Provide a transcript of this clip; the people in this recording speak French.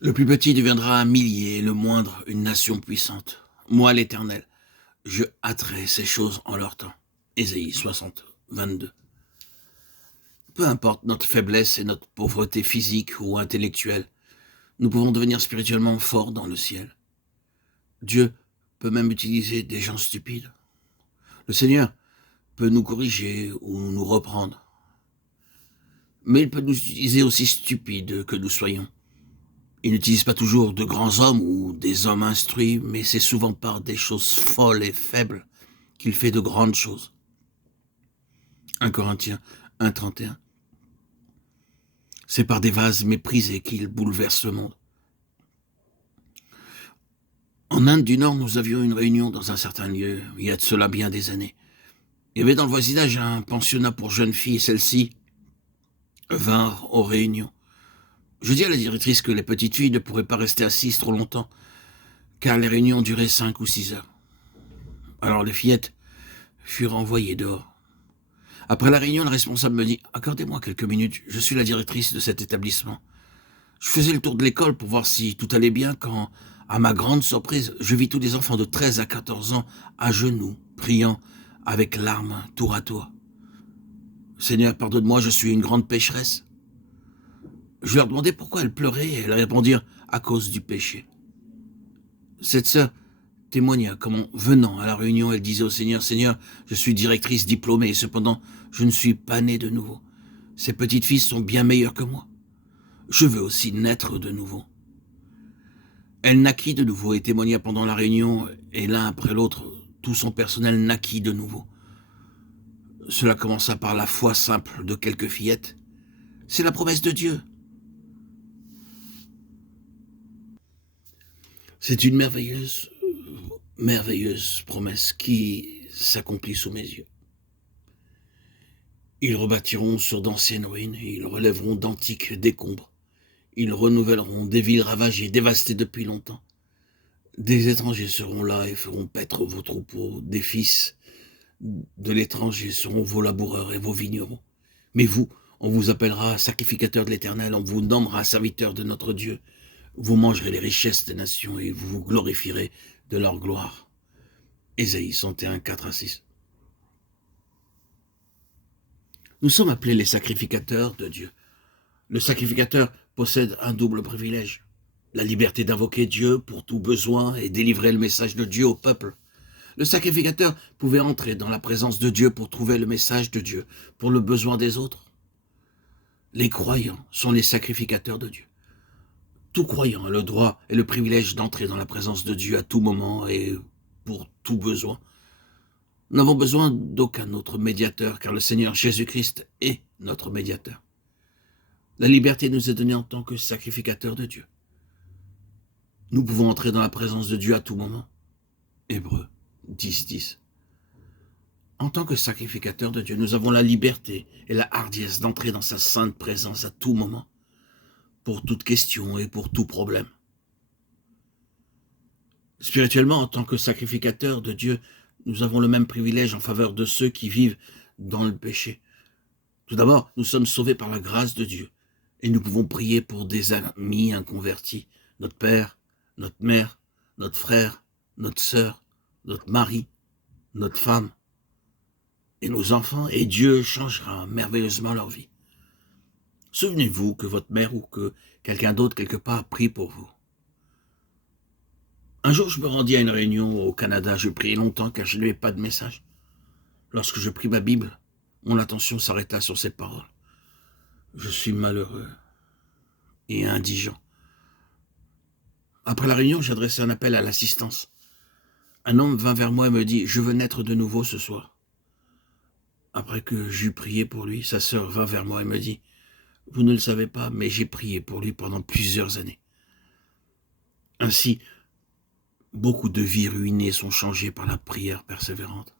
Le plus petit deviendra un millier, le moindre une nation puissante. Moi, l'Éternel, je hâterai ces choses en leur temps. Ésaïe 60, 22. Peu importe notre faiblesse et notre pauvreté physique ou intellectuelle, nous pouvons devenir spirituellement forts dans le ciel. Dieu peut même utiliser des gens stupides. Le Seigneur peut nous corriger ou nous reprendre. Mais il peut nous utiliser aussi stupides que nous soyons. Il n'utilise pas toujours de grands hommes ou des hommes instruits, mais c'est souvent par des choses folles et faibles qu'il fait de grandes choses. 1 Corinthiens 1,31. C'est par des vases méprisés qu'il bouleverse le monde. En Inde du Nord, nous avions une réunion dans un certain lieu, il y a de cela bien des années. Il y avait dans le voisinage un pensionnat pour jeunes filles, et celles-ci vinrent aux réunions. Je dis à la directrice que les petites filles ne pourraient pas rester assises trop longtemps, car les réunions duraient 5 ou 6 heures. Alors les fillettes furent envoyées dehors. Après la réunion, le responsable me dit « Accordez-moi quelques minutes, je suis la directrice de cet établissement. » Je faisais le tour de l'école pour voir si tout allait bien quand, à ma grande surprise, je vis tous les enfants de 13 à 14 ans à genoux, priant avec larmes tour à tour. « Seigneur, pardonne-moi, je suis une grande pécheresse. » Je leur demandais pourquoi elles pleuraient et elles répondirent « à cause du péché ». Cette sœur témoigna comment, venant à la réunion, elle disait au Seigneur « Seigneur, je suis directrice diplômée et cependant, je ne suis pas née de nouveau. Ces petites filles sont bien meilleures que moi. Je veux aussi naître de nouveau. » Elle naquit de nouveau et témoigna pendant la réunion, et l'un après l'autre, tout son personnel naquit de nouveau. Cela commença par la foi simple de quelques fillettes. C'est la promesse de Dieu. C'est une merveilleuse promesse qui s'accomplit sous mes yeux. Ils rebâtiront sur d'anciennes ruines, ils relèveront d'antiques décombres. Ils renouvelleront des villes ravagées, dévastées depuis longtemps. Des étrangers seront là et feront paître vos troupeaux. Des fils de l'étranger seront vos laboureurs et vos vignerons. Mais vous, on vous appellera sacrificateur de l'Éternel, on vous nommera serviteur de notre Dieu. Vous mangerez les richesses des nations et vous vous glorifierez de leur gloire. Ésaïe 61, 4 à 6. Nous sommes appelés les sacrificateurs de Dieu. Le sacrificateur possède un double privilège. La liberté d'invoquer Dieu pour tout besoin et délivrer le message de Dieu au peuple. Le sacrificateur pouvait entrer dans la présence de Dieu pour trouver le message de Dieu, pour le besoin des autres. Les croyants sont les sacrificateurs de Dieu. Tout croyant a le droit et le privilège d'entrer dans la présence de Dieu à tout moment et pour tout besoin. Nous n'avons besoin d'aucun autre médiateur, car le Seigneur Jésus-Christ est notre médiateur. La liberté nous est donnée en tant que sacrificateurs de Dieu. Nous pouvons entrer dans la présence de Dieu à tout moment. Hébreux 10, 10. En tant que sacrificateurs de Dieu, nous avons la liberté et la hardiesse d'entrer dans sa sainte présence à tout moment, pour toute question et pour tout problème. Spirituellement, en tant que sacrificateurs de Dieu, nous avons le même privilège en faveur de ceux qui vivent dans le péché. Tout d'abord, nous sommes sauvés par la grâce de Dieu et nous pouvons prier pour des amis inconvertis, notre père, notre mère, notre frère, notre sœur, notre mari, notre femme et nos enfants, et Dieu changera merveilleusement leur vie. Souvenez-vous que votre mère ou que quelqu'un d'autre quelque part prie pour vous. Un jour, je me rendis à une réunion au Canada. Je priais longtemps car je n'avais pas de message. Lorsque je pris ma Bible, mon attention s'arrêta sur ces paroles. Je suis malheureux et indigent. Après la réunion, j'adressai un appel à l'assistance. Un homme vint vers moi et me dit « Je veux naître de nouveau ce soir ». Après que j'eus prié pour lui, sa sœur vint vers moi et me dit « Vous ne le savez pas, mais j'ai prié pour lui pendant plusieurs années. » Ainsi, beaucoup de vies ruinées sont changées par la prière persévérante.